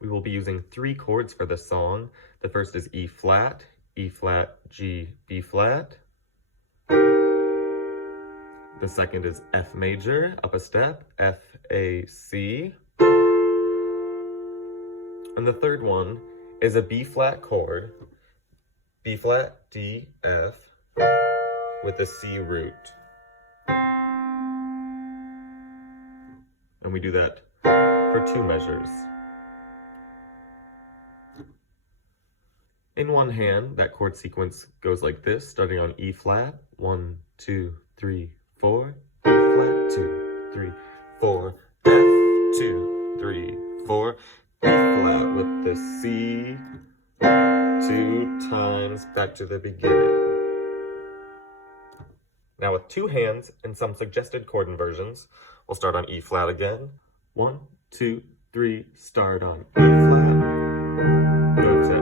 We will be using 3 chords for this song. The first is E flat, G, B flat. The second is F major, up a step, F, A, C. And the third one is a B flat chord, B flat, D, F, with a C root. And we do that for 2 measures. In one hand, that chord sequence goes like this, starting on E flat, 1, 2, 3, 4, E flat, 2, 3, 4, F, 2, 3, 4, E flat with the C 2 times back to the beginning. Now with 2 hands and some suggested chord inversions, we'll start on E flat again. 1, 2, 3, start on E flat, go to